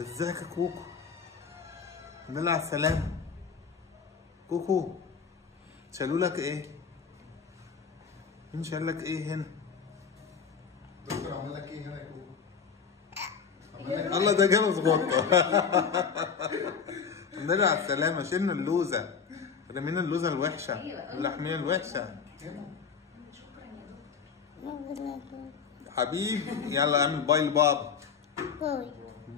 ازيك يا كوكو؟ الحمد لله على السلامة. كوكو شالوا لك ايه؟ مين شال لك ايه هنا؟ دكتور عمل لك ايه هنا يا كوكو؟ الله ده جامد غطة. الحمد لله على السلامة. شلنا اللوزة، رمينا اللوزة الوحشة، اللحمية الوحشة. شكرا يا دكتور. حبيبي يلا اعمل باي لبابا. باي. باي.